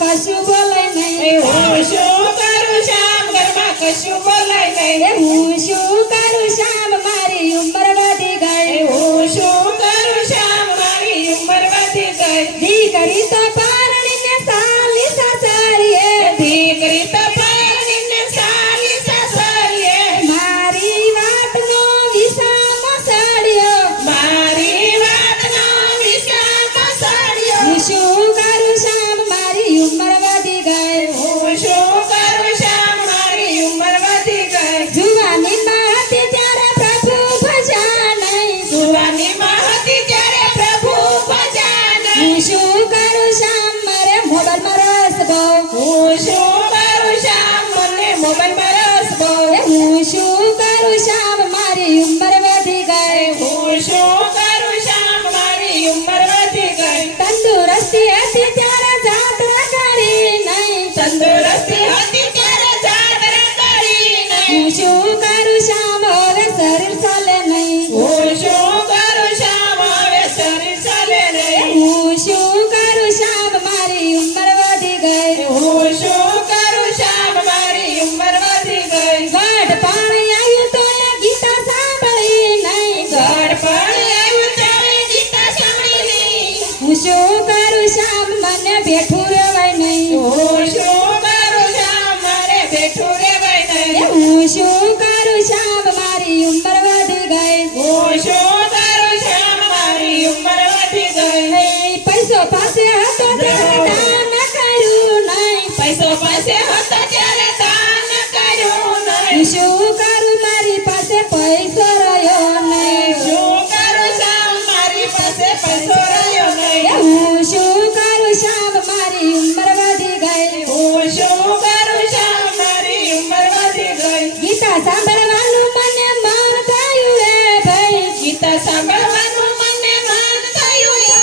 કશું બોલાય નહીં હું શું કરું શ્યામ ઘરમાં કશું બોલાય નહીં હું શું કરું શ્યામ મારી ઉંમર વધી ગઈ હું શું કરું શ્યામ મારી ઉંમર વધી ગઈ દીકરી તો પરણીને સાલી સાસરીએ દીકરી તો પરણીને સાલી સાસરીએ મારી વાતનો વિસામો સડ્યો મારી વાતનો વિસામો સડ્યો હું શું કરું શ્યામ મારી ઉંમર વધી ગઈ હું શું કરું શ્યામ મારી ઉંમર વધી ગઈ જુવાનીમાં હતી ત્યારે પ્રભુ ભજ્યા નહીં જુવાનીમાં હતી ત્યારે પ્રભુ ભજ્યા નહીં હું શું કરું શ્યામ મારે મોબાઈલમાં રસ બહુ હું શું કરું શ્યામ મને મોબાઈલમાં રસ બહુ હું શું કરું શ્યામ મારી ઉંમર વધી ગઈ હું શું કરું શ્યામ મારી ઉંમર વધી ગઈ તંદુરસ્તી હતી ત્યારે જાત્રા કરી નહીં તંદુરસ્તી હતી ત્યારે જાત્રા કરી નહીં હું શું કરું શ્યામ હવે શરીર ચાલે નહીં હું શું કરું શ્યામ હવે શરીર ચાલે નહીં હું શું કરું શ્યામ મારી ઉંમર વધી ગઈ હું શું કરું શ્યામ મારી ઉંમર વધી ગઈ ગઢ પાણી આવ્યું તો એ ગીતા સાંભળી નહીં ઘર પણ આવ્યું ત્યારે ગીતા સાંભળી નહીં હું શું કરું શ્યામ મને બેઠું રહેવાય નહીં હું શું કરું શ્યામ મારે બેઠું રહેવાય નહીં હું શું કરું શ્યામ મારી ઉંમર વધી ગઈ હું શું કરું શ્યામ મારી ઉંમર વધી ગઈ એ પૈસો પાસે હતો ત્યારે દાન કર્યું નહીં પૈસો પાસે હતો ત્યારે દાન કર્યું હું નહીં શું કરું મારી પાસે પૈસો રહ્યો નહીં શું કરું શ્યામ મારી પાસે પૈસો રહ્યો નહીં હું શું કરું શ્યામ મારી ઉંમર વધી ગઈ હું શું કરું શ્યામ મારી ઉંમર વધી ગઈ ગીતા સાંભળવાનું મને મન થયું રે ભાઈ ગીતા સાંભળવાનું મને મન થયું રે.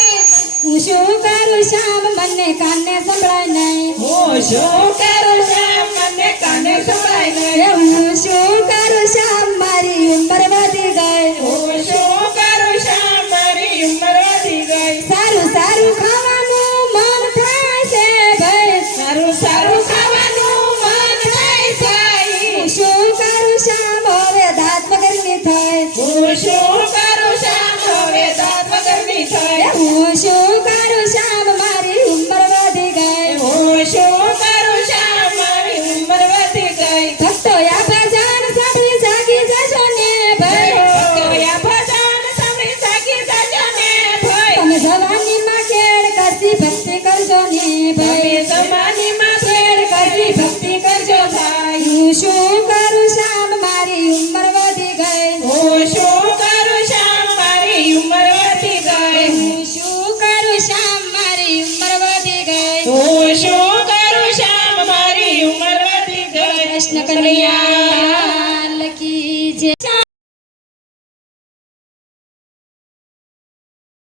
હું શું કરું શ્યામ મને કાને સંભળાય નહીં હું શું કરું શ્યામ મને કાને સંભળાય નહીં હું શું કરું શ્યામ મારી ઉંમર વધી ગઈ હું શું કરું શ્યામ મારી ઉંમર વધી ગઈ સારું સારું ખાવાનું મન થાય છે ભાઈ સારું સારું ખાવાનું મન થાય છે હું શું કરું શ્યામ હવે દાંત વગરની થાય હું શું કરું શ્યામ હવે દાંત વગરની થાય હું શું કરું શ્યામ મારી ઉંમર વધી ગઈ હું શું કરું શ્યામ મારી ઉંમર વધી ગઈ ભક્તો આ ભજન સાંભળી જાગી જશો ને ભાઈ કયા ભજન તમે જાગી જજો ને ભાઈ તમે જવાનીમાં કેળ કરતી ભક્તિ કરજો ને તમે ભાઈ જમાનીમાં ફેર કરી ભક્તિ કરજો ભાઈ હું શું કરું શ્યામ મારી ઉંમર વધી ગઈ હું શું કરું શ્યામ મારી ઉંમર વધી ગઈ હું શું કરું શ્યામ મારી ઉંમર વધી ગઈ હું શું કરું શ્યામ મારી ઉંમર વધી ગઈ કૃષ્ણ કનૈયા